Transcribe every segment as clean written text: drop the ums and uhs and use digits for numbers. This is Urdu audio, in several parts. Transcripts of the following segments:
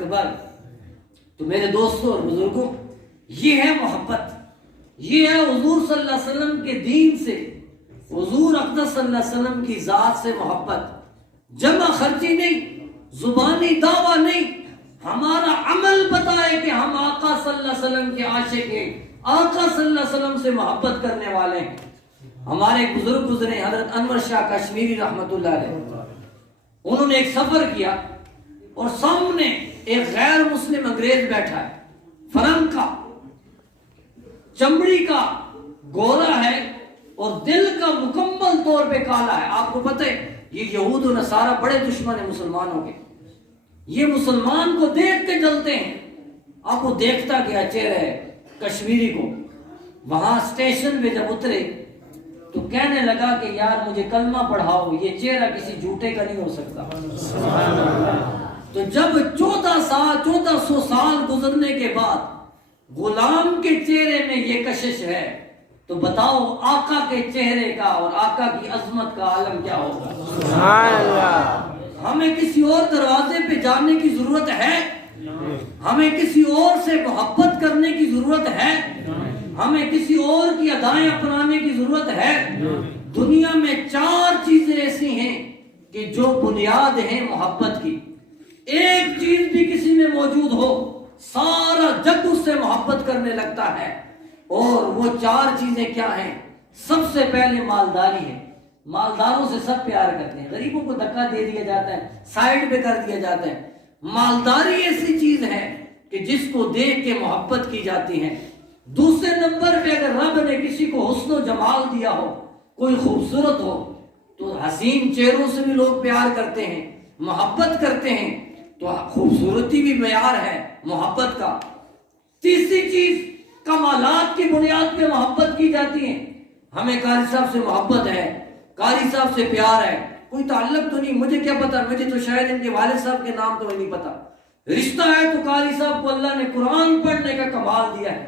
اکبر. تو میرے دوستوں اور بزرگوں، یہ ہے محبت، یہ ہے حضور صلی اللہ علیہ وسلم کے دین سے، حضور اقدس صلی اللہ علیہ وسلم کی ذات سے محبت. جمع خرچی نہیں، زبانی دعویٰ نہیں، ہمارا عمل بتائے کہ ہم آقا صلی اللہ علیہ وسلم کے عاشق ہیں، آقا صلی اللہ علیہ وسلم سے محبت کرنے والے ہیں. ہمارے ایک بزرگ گزرے حضرت انور شاہ کشمیری رحمۃ اللہ علیہ، انہوں نے ایک سفر کیا اور سامنے ایک غیر مسلم انگریز بیٹھا ہے، فرنگ کا، چمڑی کا گورا ہے اور دل کا مکمل طور پہ کالا ہے. آپ کو پتہ ہے یہ یہود و نصارہ بڑے دشمن ہیں مسلمانوں کے، یہ مسلمان کو دیکھ کے جلتے ہیں. آپ کو دیکھتا گیا چہرہ کشمیری کو. وہاں اسٹیشن پہ جب اترے تو کہنے لگا کہ یار مجھے کلمہ پڑھاؤ، یہ چہرہ کسی جھوٹے کا نہیں ہو سکتا. تو جب 1400 سال گزرنے کے بعد غلام کے چہرے میں یہ کشش ہے تو بتاؤ آقا کے چہرے کا اور آقا کی عظمت کا عالم کیا ہوگا. سبحان اللہ. ہمیں کسی اور دروازے پہ جانے کی ضرورت ہے؟ ہمیں کسی اور سے محبت کرنے کی ضرورت ہے؟ ہمیں کسی اور کی ادائیں اپنانے کی ضرورت ہے؟ دنیا میں 4 چیزیں ایسی ہیں کہ جو بنیاد ہیں محبت کی. ایک چیز بھی کسی میں موجود ہو سارا جگ اس سے محبت کرنے لگتا ہے. اور وہ 4 چیزیں کیا ہیں؟ سب سے پہلے مالداری ہے. مالداروں سے سب پیار کرتے ہیں، غریبوں کو دھکا دے دیا جاتا ہے، سائڈ پہ کر دیا جاتا ہے. مالداری ایسی چیز ہے کہ جس کو دیکھ کے محبت کی جاتی ہے. دوسرے نمبر پہ اگر رب نے کسی کو حسن و جمال دیا ہو، کوئی خوبصورت ہو، تو حسین چہروں سے بھی لوگ پیار کرتے ہیں، محبت کرتے ہیں. تو خوبصورتی بھی معیار ہے محبت کا. تیسری چیز کمالات کی بنیاد پہ محبت کی جاتی ہے. ہمیں قاری صاحب سے محبت ہے، قاری صاحب سے پیار ہے، کوئی تعلق تو نہیں، مجھے کیا پتا، مجھے تو شاید ان کے والد صاحب کے نام تو نہیں پتا. رشتہ ہے تو قاری صاحب کو اللہ نے قرآن پڑھنے کا کمال دیا ہے.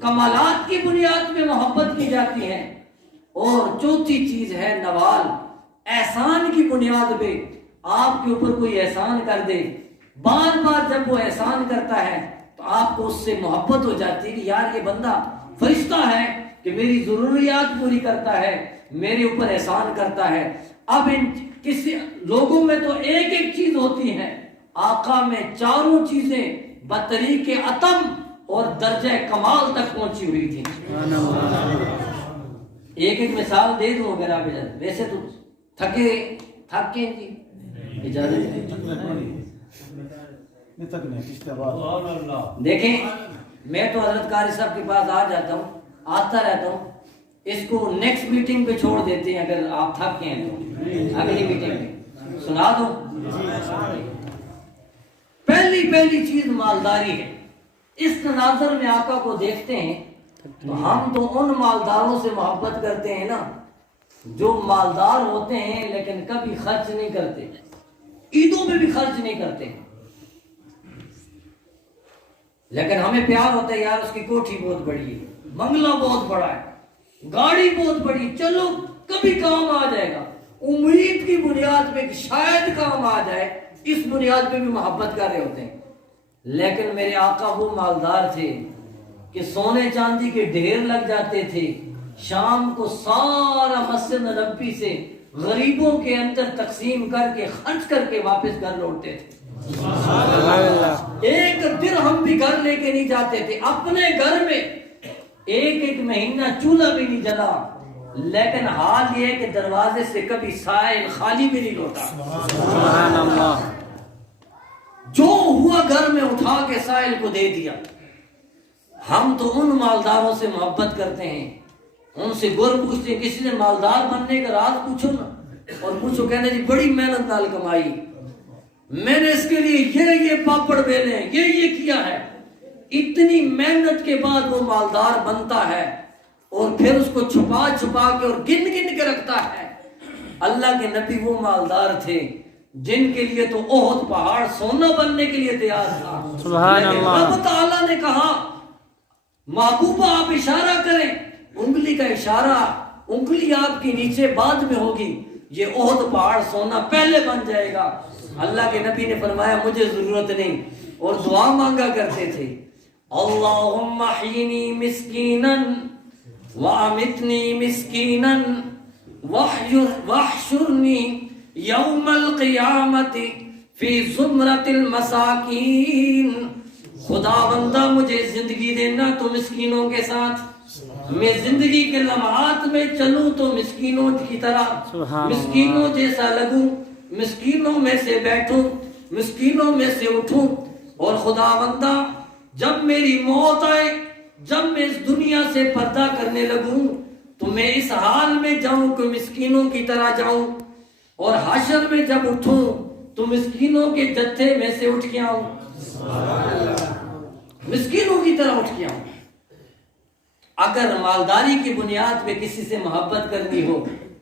کمالات کی بنیاد پہ محبت کی جاتی ہے. اور چوتھی چیز ہے نوال، احسان کی بنیاد پہ. آپ کے اوپر کوئی احسان کر دے، بار بار جب وہ احسان کرتا ہے تو آپ کو اس سے محبت ہو جاتی ہے کہ یار یہ بندہ فرشتہ ہے کہ میری ضروریات پوری کرتا ہے، میرے اوپر احسان کرتا ہے. اب ان کسی لوگوں میں تو ایک ایک چیز ہوتی ہے، آقا میں 4 چیزیں بطریق اتم اور درجہ کمال تک پہنچی ہوئی تھی. ایک مثال دے دوں اگر آپ اجازت. ویسے تو تھک کے جی اجازت دیکھیں، میں تو حضرت قاری صاحب کے پاس آ جاتا ہوں، آتا رہتا ہوں. اس کو نیکسٹ میٹنگ پہ چھوڑ دیتے ہیں اگر آپ تھک گئے ہیں تو اگلی میٹنگ پہ سنا دو. پہلی چیز مالداری ہے. اس تناظر میں آقا کو دیکھتے ہیں تو ہم تو ان مالداروں سے محبت کرتے ہیں نا جو مالدار ہوتے ہیں لیکن کبھی خرچ نہیں کرتے، عیدوں میں بھی خرچ نہیں کرتے، لیکن ہمیں پیار ہوتا ہے یار اس کی کوٹھی بہت بڑی ہے، بنگلہ بہت بڑا ہے، گاڑی بہت بڑی، چلو کبھی کام آ جائے گا. امید کی بنیاد پہ کہ شاید کام آ جائے، اس بنیاد پہ بھی محبت کر رہے ہوتے ہیں. لیکن میرے آقا وہ مالدار تھے کہ سونے چاندی کے ڈھیر لگ جاتے تھے، شام کو سارا مسجد نبوی سے غریبوں کے اندر تقسیم کر کے خرچ کر کے واپس گھر لوٹتے تھے. ایک درہم بھی گھر لے کے نہیں جاتے تھے. اپنے گھر میں ایک مہینہ چولہا بھی نہیں جلا، لیکن حال یہ ہے کہ دروازے سے کبھی سائل خالی بھی نہیں لوٹا. سبحان اللہ. جو ہوا گھر میں اٹھا کے سائل کو دے دیا. ہم تو ان مالداروں سے محبت کرتے ہیں، ان سے گر پوچھتے ہیں. کسی نے مالدار بننے کا راز پوچھو نا اور پوچھو، کہنے جی بڑی محنت نال کمائی، میں نے اس کے لیے یہ پاپڑ بیلے ہیں، یہ کیا ہے. اتنی محنت کے بعد وہ مالدار بنتا ہے اور پھر اس کو چھپا کے اور گن کے رکھتا ہے. اللہ کے نبی وہ مالدار تھے جن کے لیے تو احد پہاڑ سونا بننے کے لیے تیار تھا. سبحان اللہ. رب تعالیٰ نے کہا محبوبہ آپ اشارہ کریں، انگلی کا اشارہ، انگلی آپ کی نیچے بعد میں ہوگی، یہ احد پہاڑ سونا پہلے بن جائے گا. اللہ کے نبی نے فرمایا مجھے ضرورت نہیں، اور دعا مانگا کرتے تھے، اللہم احینی مسکینا وامتنی مسکینا واحشرنی یوم القیامت فی زمرۃ المساکین۔ خدا بندہ مجھے زندگی دینا تو مسکینوں کے ساتھ، میں زندگی کے لمحات میں چلوں تو مسکینوں کی طرح، مسکینوں جیسا لگوں، مسکینوں میں سے بیٹھوں، مسکینوں میں سے اٹھوں۔ اور خدا بندہ جب میری موت آئے، جب میں اس دنیا سے پردہ کرنے لگوں تو میں اس حال میں جاؤں کہ مسکینوں کی طرح جاؤں، اور حشر میں جب اٹھوں تو مسکینوں کے جتھے میں سے اٹھ کے آؤں، مسکینوں کی طرح اٹھ کے آؤں۔ اگر مالداری کی بنیاد پہ کسی سے محبت کرنی ہو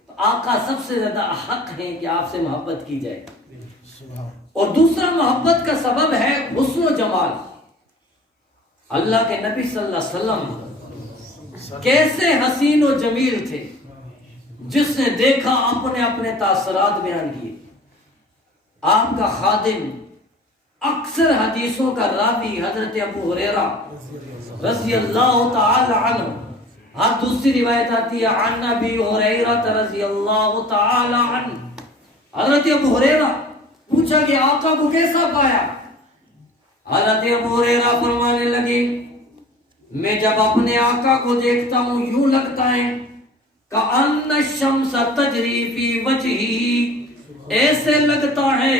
تو آقا سب سے زیادہ حق ہیں کہ آپ سے محبت کی جائے۔ اور دوسرا محبت کا سبب ہے حسن و جمال۔ اللہ کے نبی صلی اللہ علیہ وسلم کیسے حسین و جمیل تھے، جس نے دیکھا اپنے اپنے تاثرات بیان کیے۔ آپ کا خادم، اکثر حدیثوں کا راوی حضرت ابو ہریرہ رضی اللہ تعالی عنہ، ہر دوسری روایت آتی ہے عن ابی ہریرہ رضی اللہ تعالی عنہ، حضرت ابو ہریرہ پوچھا کہ آقا کو کیسا پایا؟ حضرت ابو ہریرہ فرمانے لگے، میں جب اپنے آقا کو دیکھتا ہوں یوں لگتا ہے کأن الشمس تجری فی وجہی، ایسے لگتا ہے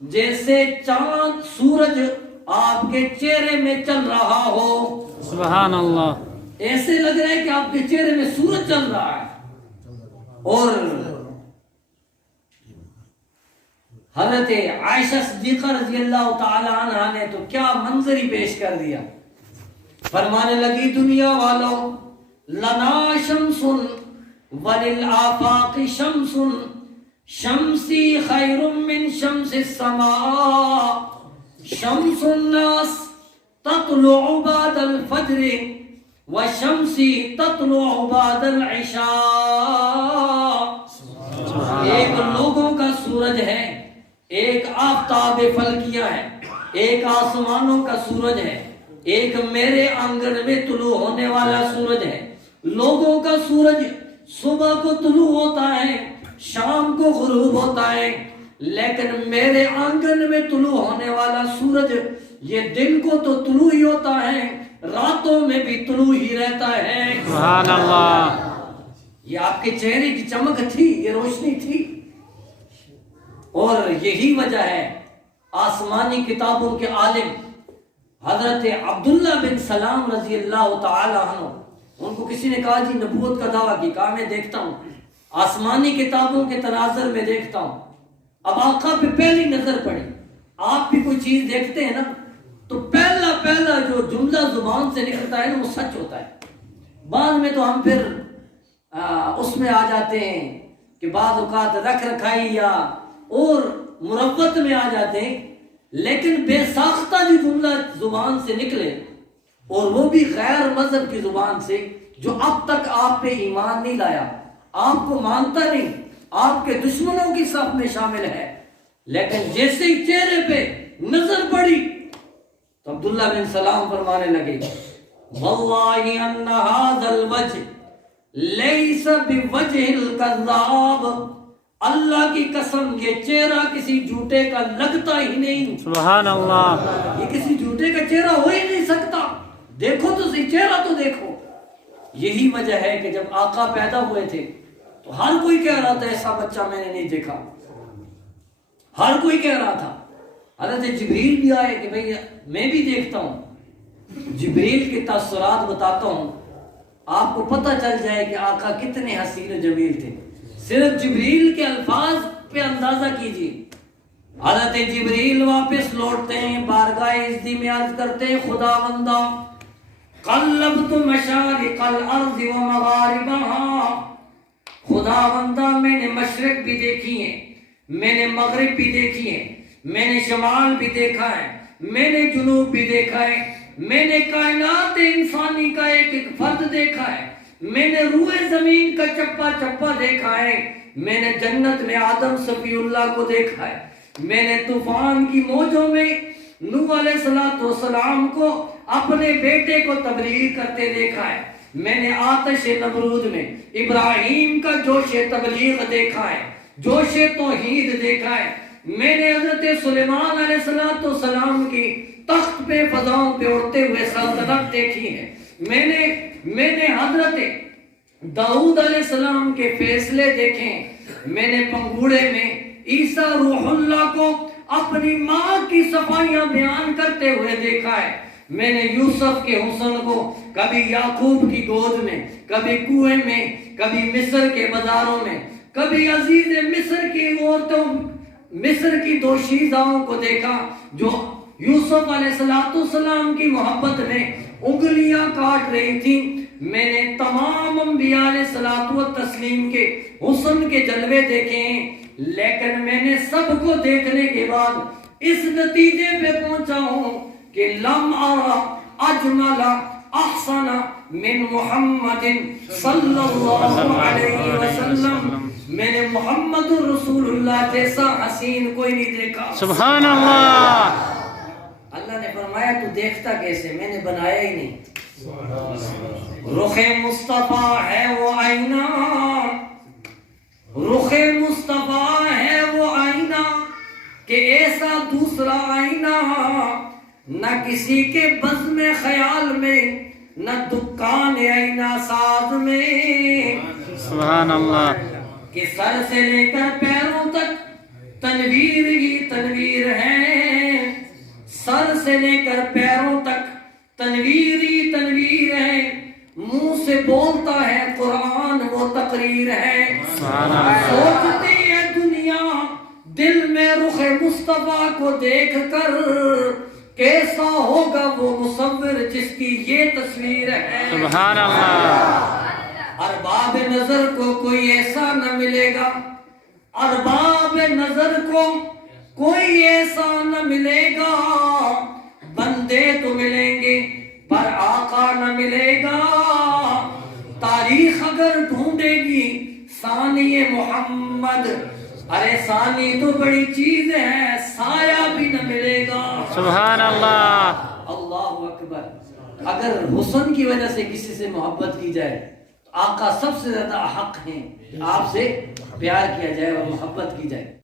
جیسے چاند سورج آپ کے چہرے میں چل رہا ہو۔ سبحان اللہ۔ ایسے لگ رہا ہے کہ آپ کے چہرے میں سورج چل رہا ہے۔ اور حضرت عائشہ صدیقہ رضی اللہ تعالی عنہا نے تو کیا منظر ہی پیش کر دیا، فرمانے لگی دنیا والوں لنا شمس وللآفاق شمس شمسی خیر من شمس السماء شمس الناس تطلع بعد الفجر وشمسی تطلع بعد العشاء۔ ایک لوگوں کا سورج ہے، ایک آفتاب فلکیہ ہے، ایک آسمانوں کا سورج ہے، ایک میرے آنگن میں طلوع ہونے والا سورج ہے۔ لوگوں کا سورج صبح کو طلوع ہوتا ہے، شام کو غروب ہوتا ہے، لیکن میرے آنگن میں طلوع ہونے والا سورج یہ دن کو تو طلوع ہی ہوتا ہے، راتوں میں بھی طلوع ہی رہتا ہے۔ سبحان اللہ۔ یہ آپ کے چہرے کی چمک تھی، یہ روشنی تھی۔ اور یہی وجہ ہے آسمانی کتابوں کے عالم حضرت عبداللہ بن سلام رضی اللہ تعالی عنہ، ان کو کسی نے کہا جی نبوت کا دعویٰ کی، کہا میں دیکھتا ہوں آسمانی کتابوں کے تناظر میں دیکھتا ہوں۔ اب آقا پہ پہلی نظر پڑی، آپ بھی کوئی چیز دیکھتے ہیں نا تو پہلا جو جملہ زبان سے نکلتا ہے نا وہ سچ ہوتا ہے۔ بعد میں تو ہم پھر اس میں آ جاتے ہیں کہ بعض اوقات رکھ رکھائی یا اور مروت میں آ جاتے ہیں، لیکن بے ساختہ جو جملہ زبان سے نکلے اور وہ بھی غیر مذہب کی زبان سے، جو اب تک آپ پہ ایمان نہیں لایا، آپ کو مانتا نہیں، آپ کے دشمنوں کی صف میں شامل ہے، لیکن جیسے ہی چہرے پہ نظر پڑی تو عبداللہ بن سلام فرمانے لگے واللہ ان ھذا الوجہ لیس بوجہ الکذاب، اللہ کی قسم یہ چہرہ کسی جھوٹے کا لگتا ہی نہیں۔ سبحان اللہ۔ یہ کسی جھوٹے کا چہرہ ہو ہی نہیں سکتا، دیکھو تو صحیح چہرہ تو دیکھو۔ یہی وجہ ہے کہ جب آقا پیدا ہوئے تھے تو ہر کوئی کہہ رہا تھا ایسا بچہ میں نے نہیں دیکھا، ہر کوئی کہہ رہا تھا۔ حضرت جبریل بھی آئے کہ بھئی میں بھی دیکھتا ہوں، جبریل کے تاثرات بتاتا ہوں، آپ کو پتہ چل جائے کہ آقا کتنے حسین و جمیل تھے۔ صرف جبریل کے الفاظ پہ اندازہ کیجیے۔ حضرت جبریل واپس لوٹتے ہیں، بارگاہ عزتی میں عرض کرتے ہیں خدا بندہ قلبت مشارق الارض و مغاربہا، خدا بندہ میں نے مشرق بھی دیکھی ہیں، میں نے مغرب بھی دیکھی ہیں، میں نے شمال بھی دیکھا ہے، میں نے جنوب بھی دیکھا ہے، میں نے کائنات انسانی کا ایک ایک فرد دیکھا ہے، میں نے روئے زمین کا چپا چپا دیکھا ہے، میں نے جنت میں آدم صفی اللہ کو دیکھا ہے، میں نے طوفان کی موجوں میں نوح علیہ السلام کو اپنے بیٹے کو تبلیغ کرتے دیکھا ہے، میں نے آتش نمرود میں ابراہیم کا جوش تبلیغ دیکھا ہے، جوش توحید دیکھا ہے، میں نے حضرت سلیمان علیہ السلام کی تخت پہ فضاؤں پہ اڑتے ہوئے سلطنت دیکھی ہے، میں نے حضرت داؤد علیہ السلام کے فیصلے دیکھے، میں نے پنگوڑے میں عیسیٰ روح اللہ کو اپنی ماں کی صفائیاں بیان کرتے ہوئے دیکھا ہے، میں نے یوسف کے حسن کو کبھی یعقوب کی گود میں، کبھی کنویں میں، کبھی مصر کے بازاروں میں، کبھی عزیز مصر کی عورتوں، مصر کی دوشیزاؤں کو دیکھا جو یوسف علیہ السلام کی محبت میں انگلیاں کاٹ رہی تھی، میں نے تمام انبیاء علیہ الصلوۃ والتسلیم کے حسن کے جلوے دیکھے ہیں، لیکن میں نے سب کو دیکھنے کے بعد اس نتیجے پہ پہنچا ہوں کہ لم ارى اجمل احسن من محمد صلی اللہ علیہ وسلم، میں نے محمد رسول اللہ جیسا حسین کوئی نہیں دیکھا۔ سبحان اللہ۔ اللہ نے فرمایا تو دیکھتا کیسے، میں نے بنایا ہی نہیں۔ رخ مصطفیٰ ہے وہ آئینہ، رخ مصطفیٰ ہے وہ آئینہ کہ ایسا دوسرا آئینہ نہ کسی کے بزم خیال میں، نہ دکان آئینہ ساز میں۔ سبحان اللہ۔ کہ سر سے لے کر پیروں تک تنویر ہی تنویر ہے، سر سے لے کر پیروں تک تنویر ہی تنویر ہے، منہ سے بولتا ہے قرآن وہ تقریر ہے۔ سوچتی ہے دنیا دل میں رخ مصطفیٰ کو دیکھ کر، کیسا ہوگا وہ مصور جس کی یہ تصویر ہے۔ سبحان اللہ۔ ارباب نظر کو کوئی ایسا نہ ملے گا، ارباب نظر کو کوئی ایسا نہ ملے گا، بندے تو ملیں گے پر آقا نہ ملے گا، تاریخ اگر ڈھونڈے گی ثانی محمد، ارے ثانی تو بڑی چیز ہے، سایہ بھی نہ ملے گا۔ سبحان اللہ۔ اللہ اکبر۔ اگر حسن کی وجہ سے کسی سے محبت کی جائے تو آقا سب سے زیادہ حق ہیں آپ سے پیار کیا جائے اور محبت کی جائے۔